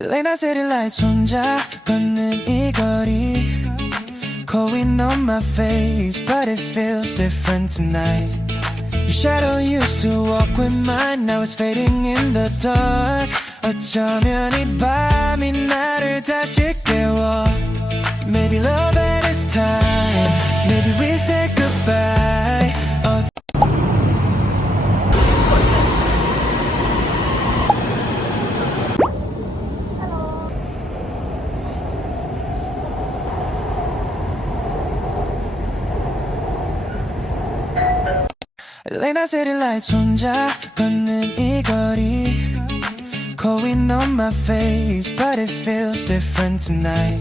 Late night city lights 혼자 걷는 이 거리 Cold on my face but it feels different tonight Your shadow used to walk with mine Now it's fading in the dark 어쩌면 이 밤이 나를 다시 깨워 Maybe love at its time Maybe we say goodbye Late night city lights 혼자 걷는 이 거리 Cold on my face but it feels different tonight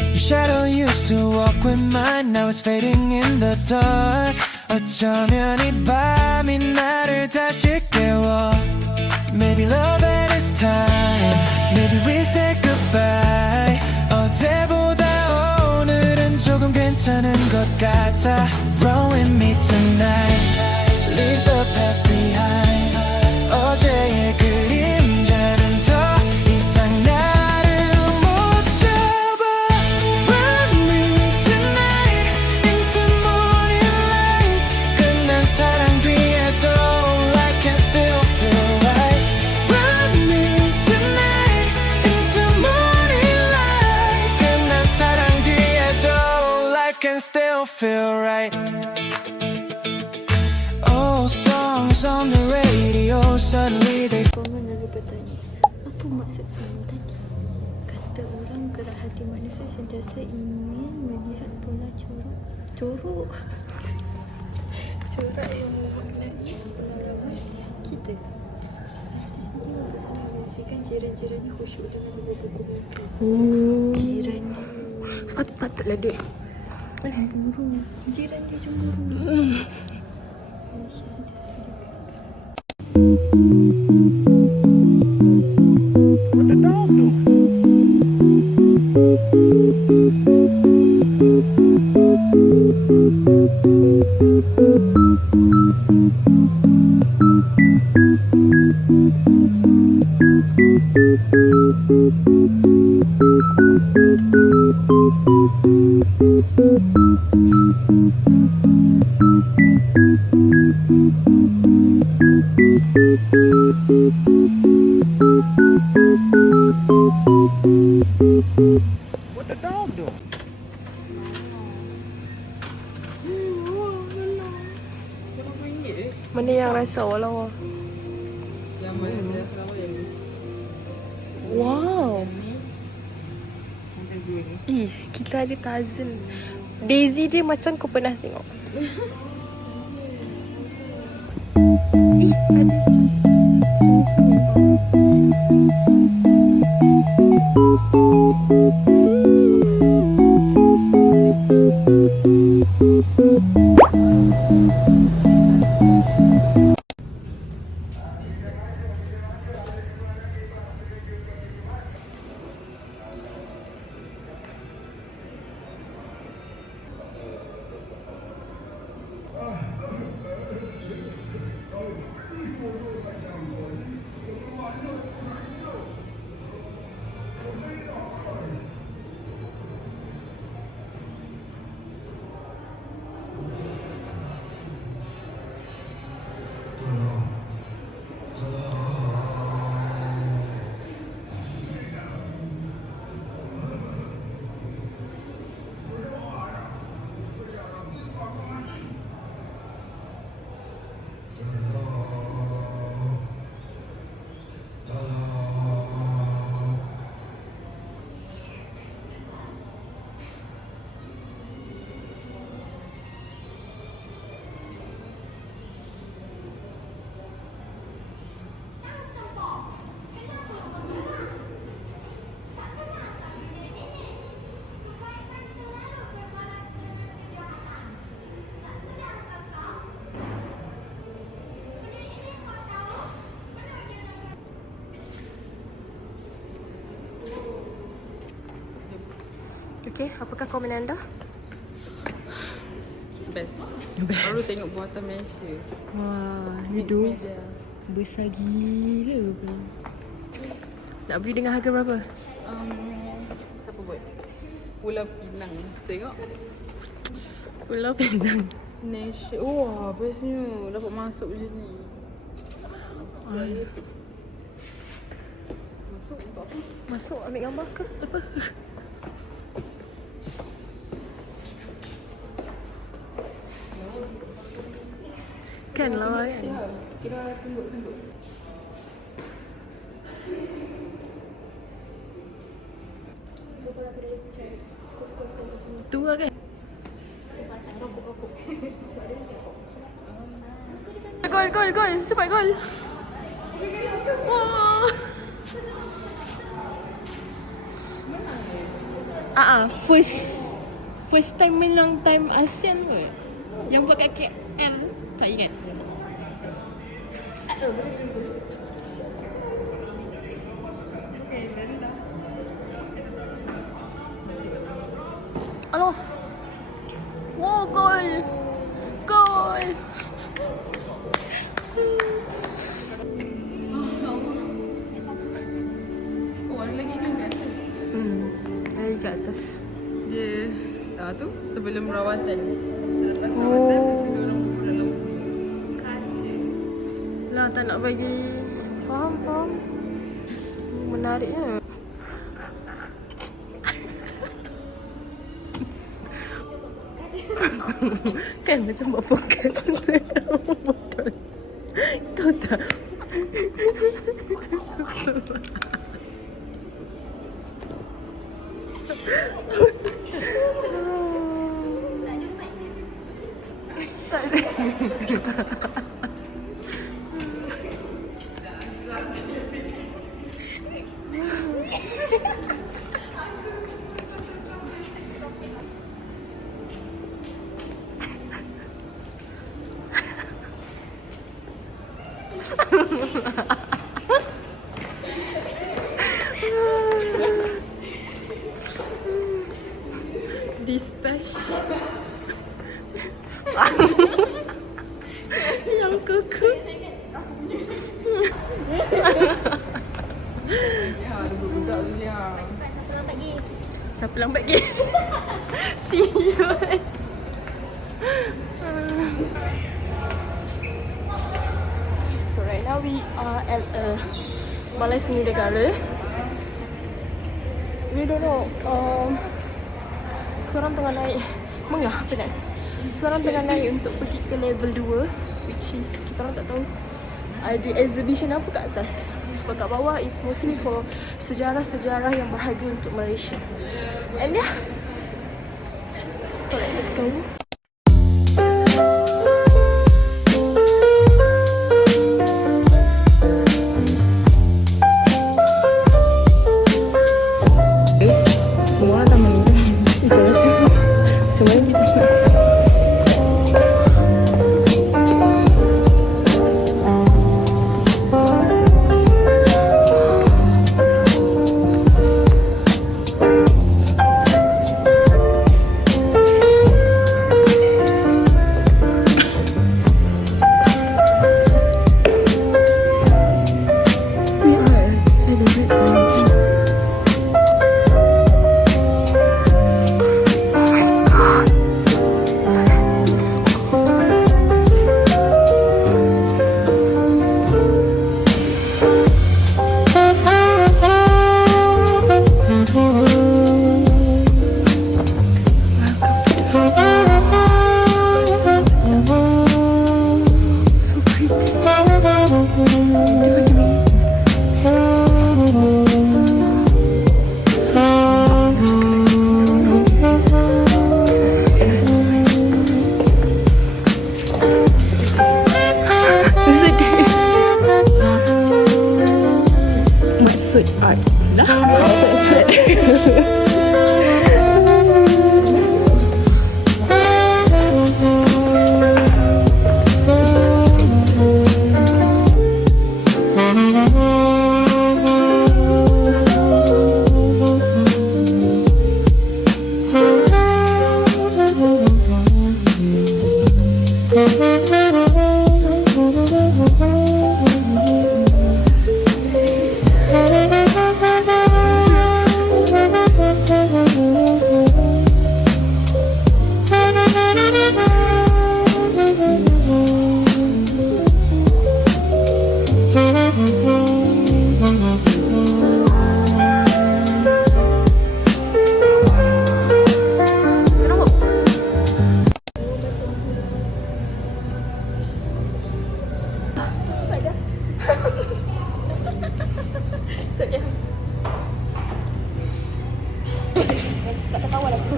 Your shadow used to walk with mine Now it's fading in the dark 어쩌면 이 밤이 나를 다시 깨워 Maybe love at its time Maybe we say goodbye 어제보다 오늘은 조금 괜찮은 것 같아 Roll with me tonight Leave the past behind 어제의 그림자는 더 이상 나를 못 잡아 Run me tonight into morning light 끝난 사랑 뒤에도 life can still feel right Run me tonight into morning light 끝난 사랑 뒤에도 life can still feel right On the radio, suddenly they Komen lalu bertanya, apa maksud semua tadi? Kata orang gerak hati manusia sentiasa ingin melihat bola corak yang mewarnai pengalaman kita. Di sini bersama menyaksikan jiran-jirannya khusyuk dengan sebuah buku mimpi. Jiran dia patutlah dia cemburu. Jiran dia cemburu. Malaysia sentiasa What the dog do? What the dog do? Mana yang rasa awal-awal? Yang mana dia selalu yang ni. Wow. Macam gue ni. Ih, kita ada Tarzan. Daisy dia macam kau pernah tengok. Ih, ada. Okey, apakah komen anda? Best. Baru tengok buatan Malaysia. Wah, Mixed hidup media. besar gila pun. Nak beli dengan harga berapa? Siapa buat? Pulau Pinang. Tengok. Pulau Pinang. Nation. Wah, bestnya. Dapat masuk macam ni. Masuk untuk apa? Masuk ambil gambar ke? Apa? Kan lawa kan? Ya, kira tunduk-tunduk. Tua kan? Gol. Cepat gol. Wah. First time menang time ASEAN ke? Yang buat kat KL. Tak ingat. Aloh. Wow, gol. Oh, ada lagi kan kat atas? Dari kat atas. Dia tu sebelum rawatan. Selepas rawatan mesti dia orang bubuh dalam kaca. Lah tak nak bagi. Faham. Menariknya. Kan macam buat podcast. Botol. Tahu tak? Dispatch. Yang kuku. Ya, ada budak tu dia. Siapa lambat lagi? See you. So right now we are at Balai Seni Negara. We don't know. Sekarang tengah naik apa kan? Sekarang tengah naik untuk pergi ke level 2, which is kita orang tak tahu ada exhibition apa kat atas. Sebab kat bawah is mostly for sejarah-sejarah yang berharga untuk Malaysia. And yeah, so let's go. Semua dah meninggal. Cuma kita maksud art lah. Tak tertawa lah aku.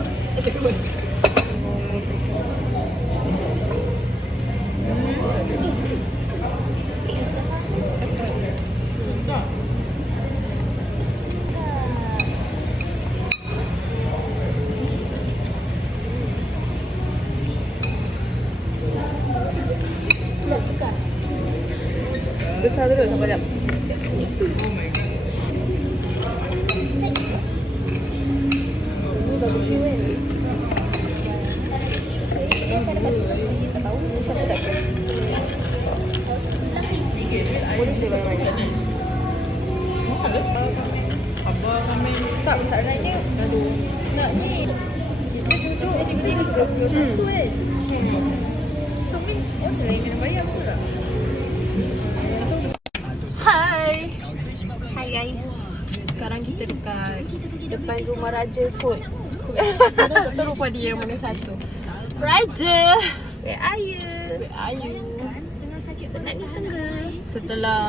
Besar dulu tak banyak. Ini barbecue kan? Tak tahu macam mana tak. Boleh je banyak-banyak. Tak nak ni. Aduh. Nak ni. Kita duduk sini 31 kan? So means order yang kena bayar betul tak? Hai. Hai guys. Sekarang kita dekat depan rumah Raja kot. Tak tahu rupa dia mana satu. Raja. Where are you? Where are you? Penat ni tangga. Setelah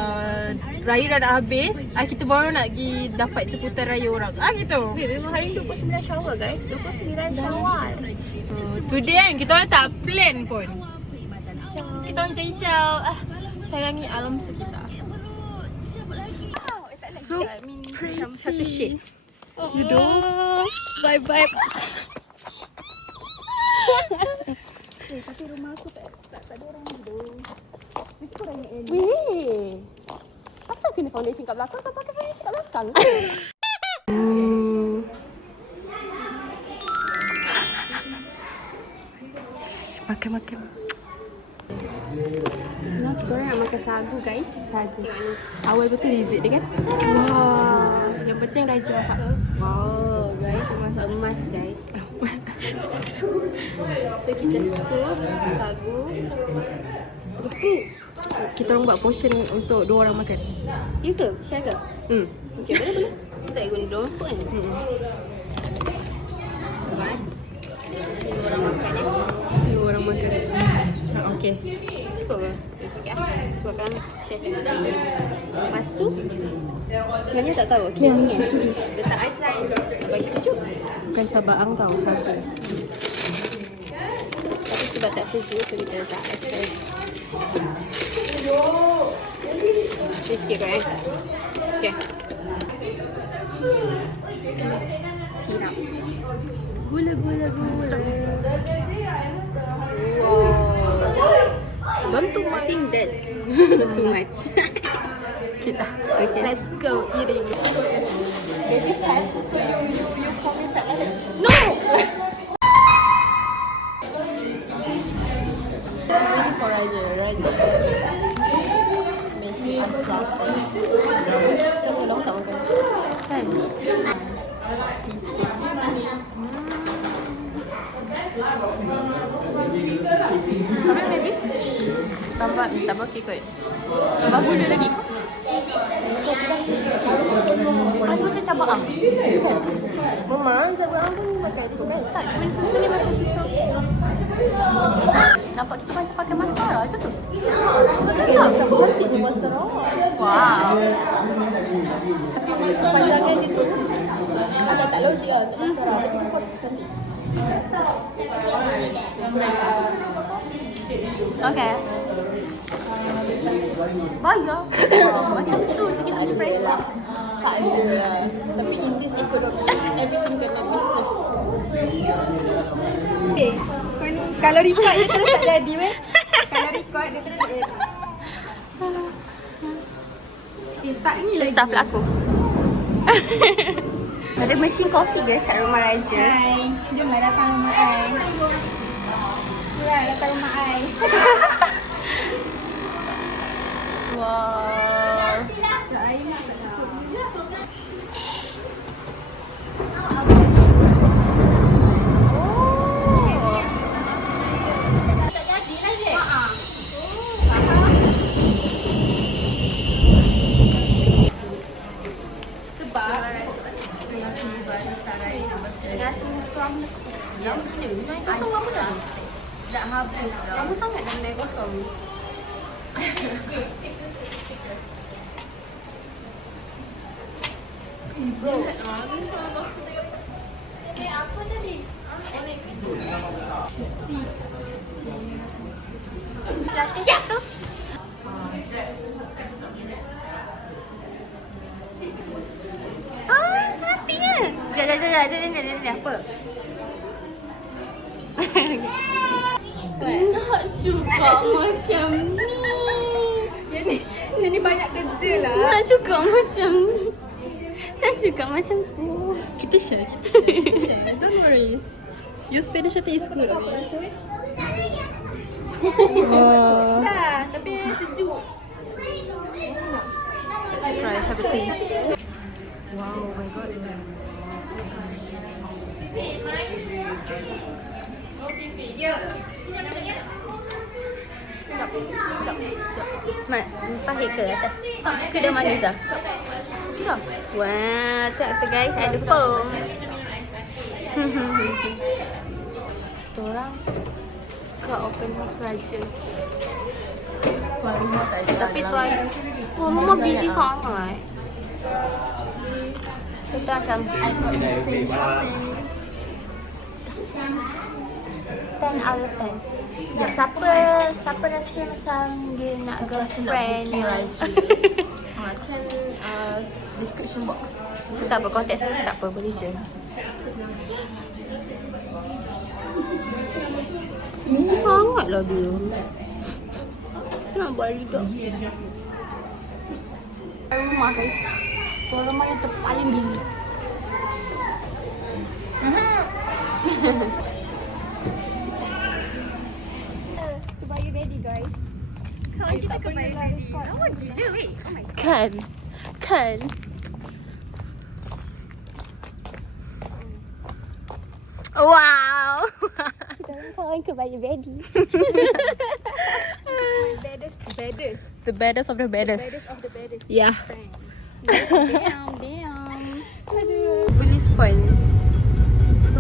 raya dah nak habis, kita baru nak pergi dapat jemputan raya orang. Gitu. Memang hari ni 29 Syawal guys. 29 Syawal. So today kan kita orang tak plan pun. Kita orang hijau-hijau. Sayangi alam sekitar. So pretty. Macam satu shade. Duduk. Vibe. Tapi rumah aku tak ada orang duduk. Mesti korang ingat ni. Weh. Asal kena foundation kat belakang? Kau pakai foundation kat belakang? Makan. Nah, kita orang nak makan sagu guys. Sagu. Tengok ni. Awal betul visit dia kan? Wah. Yang penting Raja masak. Wow guys, emas guys. So kita scoop sagu. Kita orang buat portion untuk 2 orang makan. Ya ke? Share ke? Okay, boleh. Kita tak guna dua mangkuk kan? Buat 2 orang makan ya. 2 orang makan. Okay. Cukup ke? Okay lah. Sebabkan chef dengan Raja. Lepas tu sebenarnya tak tahu. Kita ni letak ais lain. Nak bagi sejuk. Bukan cabaang tau, sagu. Tapi sebab tak sejuk, so kita letak ais lain. Sikit kot Okay. Sirap. Gula. Wow. I think that's too much. Kita. Okay. Let's go eating. Baby fat. So you call me fat like that? No! Waiting for Raja. Making us lapar. Sudah lama tak makan. Kan? Apa baby? Tambah kek kot. Tambah gula lagi kau? Macam cabaang. Mama, cabaang pun makan tu kan? Tak, susu ni macam susu. Nampak kita macam pakai mascara macam tu. Macam cantik ni mascara. Wow. Tapi kepanjangan dia tu agak tak logik lah untuk mascara. Tapi nampak cantik. Okay. Bayar. Macam tu je kita ada fresh lah. Tak ada lah. Tapi in this economy, everything kena business. Okay. Kau ni kalau record dia terus tak jadi weh. Kalau record dia terus tak jadi. Tak ni lagi. Susah pula aku. Ada mesin kopi guys kat rumah Raja. Hai. Jomlah datang rumah ai. Datang rumah ai. Wow. Tak habis. Kamu sangat dah naik kosong. Siap tu. Cantiknya. Jangan. Dia apa? Nak juga macam ni. Ini banyak kerja lah. Nak juga macam ni. Nak juga macam tu. Kita share. Don't worry. You Spanish at school, okay? Dah, tapi sejuk. Let's try, have a taste. Wow, my god. Mat, pahit ke atas? Ke dia manis dah? Wah, tengok tu guys, ada foam. Diorang kat open house raja. Tuan rumah tak ada. Tapi tuan rumah busy sangat. So tu macam I got this screenshot 10 out of 10. Ya, siapa rasa macam dia nak girlfriend Kan description box. tak apa, kontak saya tak apa, boleh je. Ini sangatlah dia. Nak buat lidah. Rumah guys. Tuan rumah yang paling busy. To buy you ready guys. Kalau kita ke buy ready. Oh gila weh. Oh my god. Kan. Wow. Kawan ke buy you ready. The baddest of the baddest. Yeah. Damn. Police point. So,